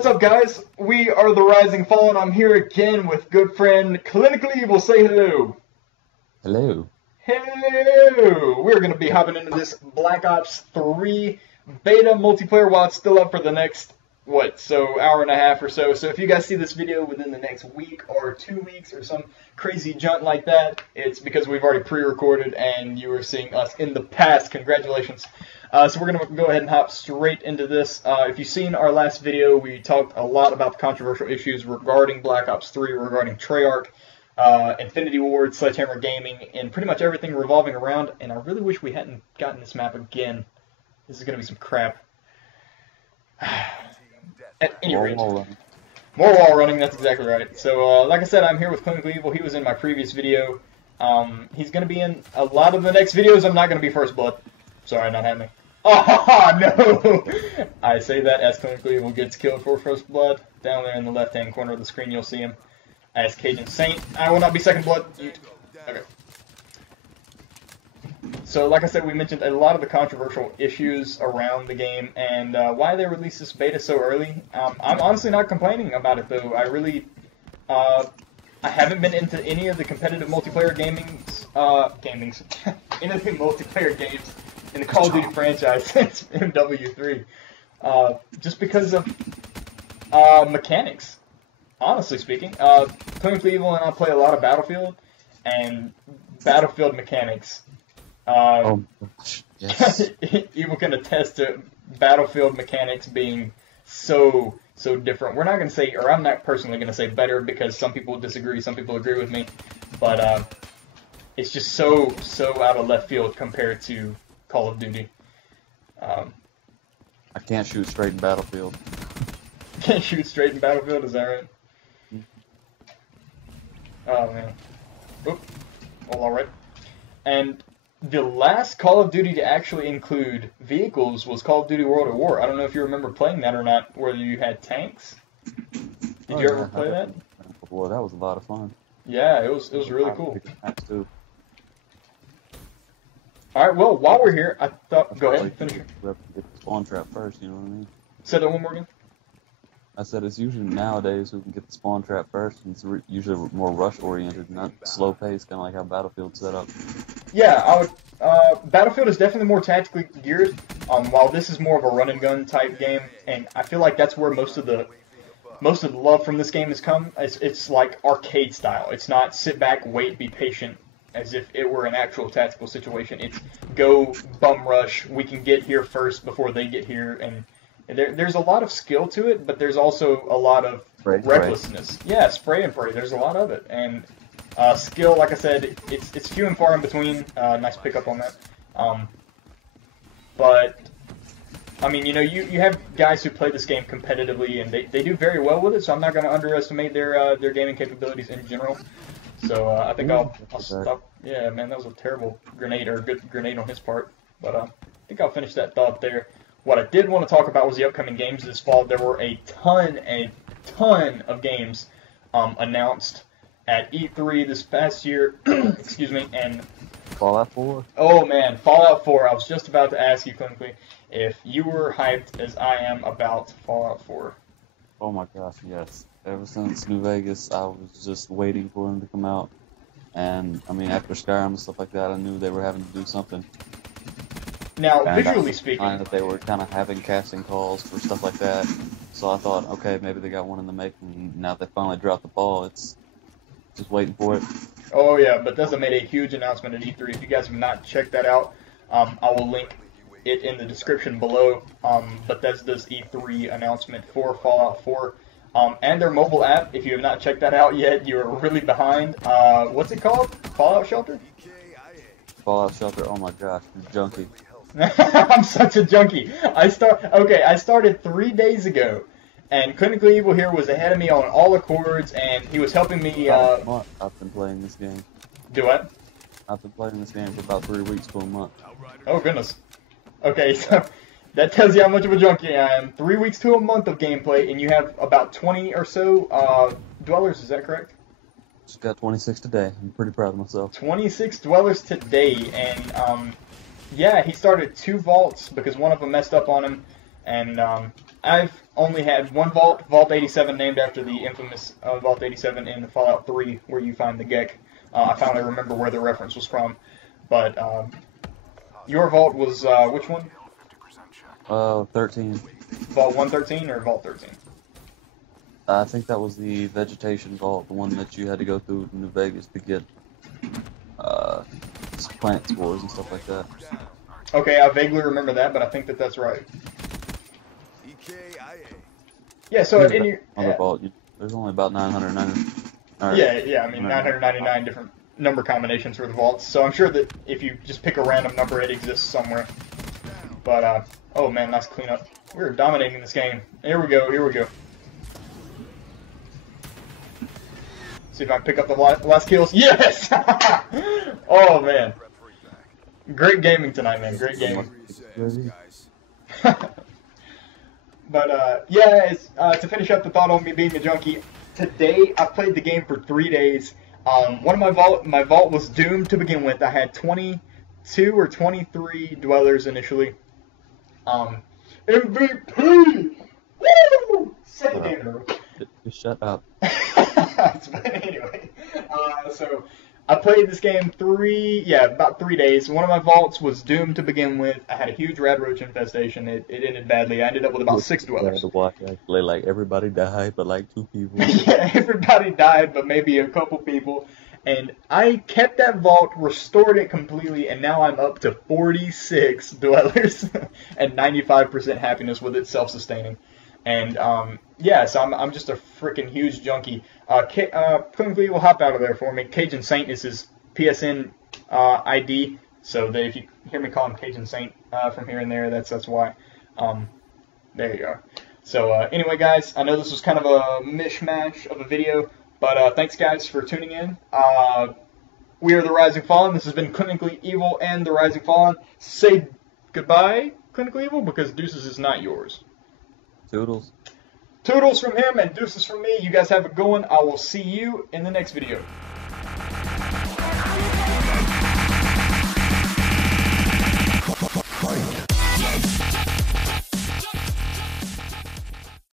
What's up, guys? We are the Rising Fallen. I'm here again with good friend ClinicallyEvil. Say hello. Hello. Hello. We're going to be hopping into this Black Ops 3 beta multiplayer while it's still up for the next, hour and a half or so. So if you guys see this video within the next week or 2 weeks or some crazy junk like that, it's because we've already pre-recorded and you were seeing us in the past. Congratulations. So we're going to go ahead and hop straight into this. If you've seen our last video, we talked a lot about the controversial issues regarding Black Ops 3, regarding Treyarch, Infinity Ward, Sledgehammer Gaming, and pretty much everything revolving around. And I really wish we hadn't gotten this map again. This is going to be some crap. At any rate, more wall running, that's exactly right. So, like I said, I'm here with ClinicallyEvil. He was in my previous video. He's going to be in a lot of the next videos. I'm not going to be First Blood. Sorry, not happening. Oh, no! I say that as ClinicallyEvil gets killed for First Blood. Down there in the left-hand corner of the screen, you'll see him as Cajun Saint. I will not be Second Blood. Okay. So, like I said, we mentioned a lot of the controversial issues around the game and why they released this beta so early. I'm honestly not complaining about it, though. I really, I haven't been into any of the competitive multiplayer any of the multiplayer games in the Call of Duty franchise since MW3, just because of mechanics. Honestly speaking, ClinicallyEvil and I play a lot of Battlefield, and Battlefield mechanics. Yes. Evil can attest to Battlefield mechanics being so different. We're not going to say, or I'm not personally going to say better, because some people disagree, some people agree with me, but it's just so out of left field compared to Call of Duty. I can't shoot straight in Battlefield. Can't shoot straight in Battlefield, is that right? Oh man. Oop. Well, alright. And the last Call of Duty to actually include vehicles was Call of Duty World at War. I don't know if you remember playing that or not, where you had tanks. Did you ever play that? Well, that was a lot of fun. Yeah, it was really cool. Too. Alright, well, while we're here, I thought... Go ahead, finish it. Get the spawn trap first, you know what I mean? Say that one more again? I said it's usually nowadays we can get the spawn trap first, and it's usually more rush-oriented, not slow-paced, kind of like how Battlefield's set up. Yeah, I would... Battlefield is definitely more tactically geared, while this is more of a run-and-gun type game, and I feel like that's where most of the love from this game has come. It's like arcade style. It's not sit back, wait, be patient, as if it were an actual tactical situation. It's go, bum rush, we can get here first before they get here, and there's a lot of skill to it, but there's also a lot of recklessness. Yeah, spray and pray, there's a lot of it, and skill, like I said, it's few and far in between. Nice pickup on that. But, I mean, you know, you have guys who play this game competitively, and they do very well with it, so I'm not going to underestimate their gaming capabilities in general. So I think I'll stop. Yeah, man, that was a terrible grenade, or a good grenade on his part. But I think I'll finish that thought there. What I did want to talk about was the upcoming games this fall. There were a ton of games announced at E3 this past year. Excuse me, and Fallout 4. Oh man, Fallout 4. I was just about to ask you, clinically, if you were hyped as I am about Fallout 4. Oh my gosh, yes. Ever since New Vegas, I was just waiting for them to come out. And, I mean, after Skyrim and stuff like that, I knew they were having to do something. Now, and visually speaking... I that they were kind of having casting calls for stuff like that. So I thought, okay, maybe they got one in the making. Now they finally dropped the ball. It's just waiting for it. Oh, yeah, Bethesda made a huge announcement at E3. If you guys have not checked that out, I will link it in the description below. Bethesda's E3 announcement for Fallout 4. And their mobile app, if you have not checked that out yet, you're really behind. What's it called? Fallout Shelter? Fallout Shelter, oh my gosh, you're junkie. I'm such a junkie. I started 3 days ago, and ClinicallyEvil here was ahead of me on all accords, and he was helping me. I've been playing this game. Do what? I've been playing this game for about 3 weeks to a month. Oh goodness. Okay, so that tells you how much of a junkie I am. 3 weeks to a month of gameplay, and you have about 20 or so dwellers, is that correct? Just got 26 today. I'm pretty proud of myself. 26 dwellers today, and yeah, he started 2 vaults because one of them messed up on him, and I've only had one vault, Vault 87, named after the infamous Vault 87 in Fallout 3, where you find the Gek. I finally remember where the reference was from. But your vault was which one? 13. Vault 113 or Vault 13? I think that was the vegetation vault, the one that you had to go through New Vegas to get plant spores and stuff like that. Okay, I vaguely remember that, but I think that that's right. Yeah, so in your vault, there's only about 990. Yeah, I mean 999 different number combinations for the vaults. So I'm sure that if you just pick a random number, it exists somewhere. But oh man, nice cleanup. We're dominating this game. Here we go. See if I can pick up the last kills. Yes! Oh man, great gaming tonight, man. Great gaming. But yeah, to finish up the thought on me being a junkie, today I played the game for 3 days. One of my vault was doomed to begin with. I had 22 or 23 dwellers initially. MVP! Woo! Second game in a row. Just shut up. Anyway, so I played this game about 3 days. One of my vaults was doomed to begin with. I had a huge red roach infestation. It ended badly. I ended up with about 6 dwellers. Actually, like everybody died, but like 2 people. Yeah, everybody died, but maybe a couple people. And I kept that vault, restored it completely, and now I'm up to 46 dwellers and 95% happiness with it self-sustaining. And yeah, so I'm just a freaking huge junkie. ClinicallyEvil will hop out of there for me. Cajun Saint is his PSN ID, so that if you hear me call him Cajun Saint from here and there, that's why. There you are. So anyway, guys, I know this was kind of a mishmash of a video, but thanks, guys, for tuning in. We are The Rising Fallen. This has been ClinicallyEvil and The Rising Fallen. Say goodbye, ClinicallyEvil, because deuces is not yours. Toodles. Toodles from him and deuces from me. You guys have a good one. I will see you in the next video.